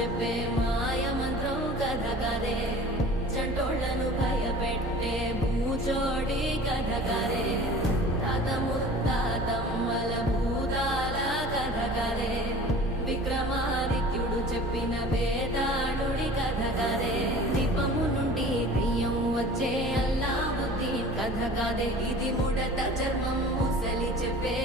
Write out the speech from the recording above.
చెప్పే మాయ మంత్రం కథ కదే, చంటోళ్లను భయపెట్టే భూచోడి కథ కదే, తాత ముత్తాతమ్మల భూతాల కథ కదే, విక్రమాదిత్యుడు చెప్పిన వేదాళుడి కథ కదే, దీపము నుండి దెయ్యం వచ్చే అల్లావుద్దీన్ కథ కాదే, ఇది ముడత చర్మం ముసలి చెప్పే